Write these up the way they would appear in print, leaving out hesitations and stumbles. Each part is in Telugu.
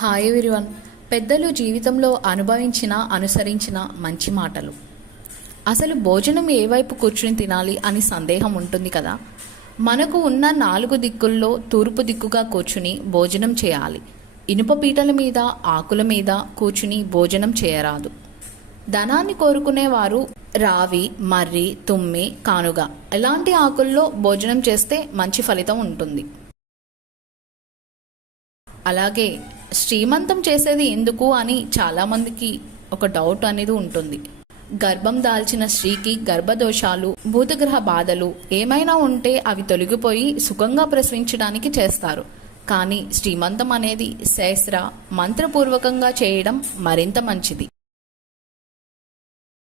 Hi everyone. పెద్దలు జీవితంలో అనుసరించిన మంచి మాటలు. అసలు భోజనం ఏ వైపు కూర్చుని తినాలి అని సందేహం ఉంటుంది కదా. మనకు ఉన్న 4 దిక్కుల్లో తూర్పు దిక్కుగా కూర్చుని భోజనం చేయాలి. ఇనుప పీటల మీద, ఆకుల మీద కూర్చుని భోజనం చేయరాదు. ధనాన్ని కోరుకునేవారు రావి, మర్రి, తుమ్మి, కానుగ ఇలాంటి ఆకుల్లో భోజనం చేస్తే మంచి ఫలితం ఉంటుంది. అలాగే శ్రీమంతం చేసేది ఎందుకు అని చాలామందికి ఒక డౌట్ అనేది ఉంటుంది. గర్భం దాల్చిన స్త్రీకి గర్భదోషాలు, భూతగ్రహ బాధలు ఏమైనా ఉంటే అవి తొలగిపోయి సుఖంగా ప్రసవించడానికి చేస్తారు. కానీ శ్రీమంతం అనేది శాస్త్ర మంత్రపూర్వకంగా చేయడం మరింత మంచిది.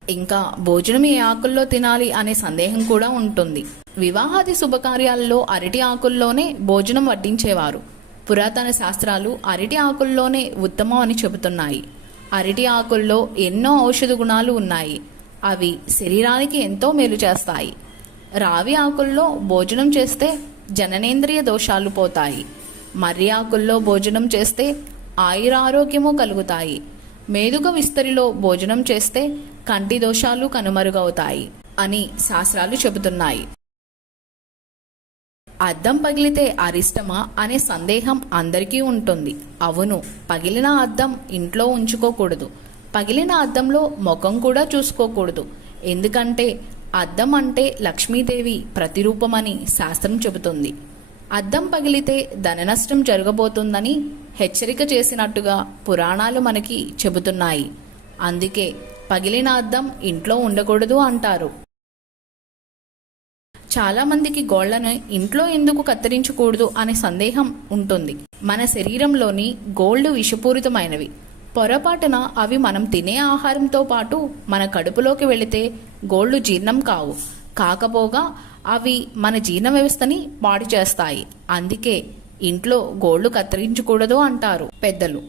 ఇంకా భోజనం ఏ ఆకుల్లో తినాలి అనే సందేహం కూడా ఉంటుంది. వివాహాది శుభకార్యాల్లో అరటి ఆకుల్లోనే భోజనం వడ్డించేవారు. పురాతన శాస్త్రాలు అరటి ఆకుల్లోనే ఉత్తమం అని చెబుతున్నాయి. అరటి ఆకుల్లో ఎన్నో ఔషధ గుణాలు ఉన్నాయి. అవి శరీరానికి ఎంతో మేలు చేస్తాయి. రావి ఆకుల్లో భోజనం చేస్తే జననేంద్రియ దోషాలు పోతాయి. మర్రి ఆకుల్లో భోజనం చేస్తే ఆయురారోగ్యము కలుగుతాయి. మేదుగ విస్తరిలో భోజనం చేస్తే కంటి దోషాలు కనుమరుగవుతాయి అని శాస్త్రాలు చెబుతున్నాయి. అద్దం పగిలితే అరిష్టమా అనే సందేహం అందరికీ ఉంటుంది. అవును, పగిలిన అద్దం ఇంట్లో ఉంచుకోకూడదు. పగిలిన అద్దంలో ముఖం కూడా చూసుకోకూడదు. ఎందుకంటే అద్దం అంటే లక్ష్మీదేవి ప్రతిరూపమని శాస్త్రం చెబుతుంది. అద్దం పగిలితే ధననష్టం జరగబోతుందని హెచ్చరిక చేసినట్టుగా పురాణాలు మనకి చెబుతున్నాయి. అందుకే పగిలిన అద్దం ఇంట్లో ఉండకూడదు అంటారు. చాలా మందికి గోళ్లను ఇంట్లో ఎందుకు కత్తిరించకూడదు అనే సందేహం ఉంటుంది. మన శరీరంలోని గోళ్లు విషపూరితమైనవి. పొరపాటున అవి మనం తినే ఆహారంతో పాటు మన కడుపులోకి వెళితే గోళ్లు జీర్ణం కావు. కాకపోగా అవి మన జీర్ణ వ్యవస్థని పాడు చేస్తాయి. అందుకే ఇంట్లో గోళ్లు కత్తిరించకూడదు అంటారు పెద్దలు.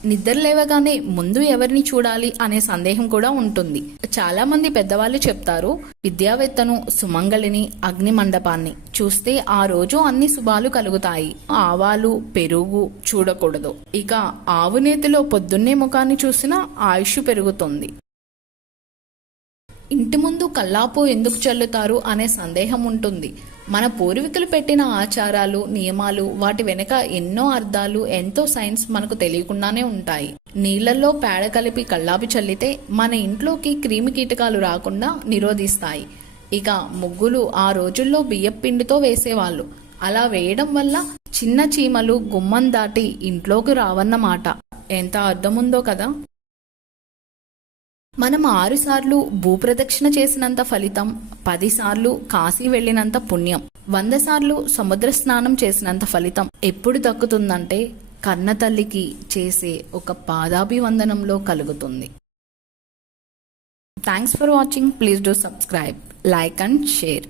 నిద్ర లేవగానే ముందు ఎవరిని చూడాలి అనే సందేహం కూడా ఉంటుంది. చాలా మంది పెద్దవాళ్ళు చెప్తారు, విద్యావేత్తను, సుమంగళిని, అగ్ని మండపాన్ని చూస్తే ఆ రోజు అన్ని శుభాలు కలుగుతాయి. ఆవాలు, పెరుగు చూడకూడదు. ఇక ఆవు నేతిలో పొద్దున్నే ముఖాన్ని చూసినా ఆయుష్ పెరుగుతుంది. ఇంటి ముందు కల్లాపు ఎందుకు చల్లుతారు అనే సందేహం ఉంటుంది. మన పూర్వీకులు పెట్టిన ఆచారాలు, నియమాలు, వాటి వెనుక ఎన్నో అర్థాలు, ఎంతో సైన్స్ మనకు తెలియకుండానే ఉంటాయి. నీళ్లలో పేడ కలిపి కల్లాపి చల్లితే మన ఇంట్లోకి క్రిమి కీటకాలు రాకుండా నిరోధిస్తాయి. ఇక ముగ్గులు ఆ రోజుల్లో బియ్యపు పిండితో వేసేవాళ్ళు. అలా వేయడం వల్ల చిన్న చీమలు గుమ్మం దాటి ఇంట్లోకి రావన్నమాట. ఎంత అర్థముందో కదా. మనం 6 సార్లు భూప్రదక్షిణ చేసినంత ఫలితం, 10 సార్లు కాశీ వెళ్ళినంత పుణ్యం, 100 సార్లు సముద్ర స్నానం చేసినంత ఫలితం ఎప్పుడు దక్కుతుందంటే కన్నతల్లికి చేసే ఒక పాదాభివందనంలో కలుగుతుంది. Thanks for watching. Please do subscribe, like and share.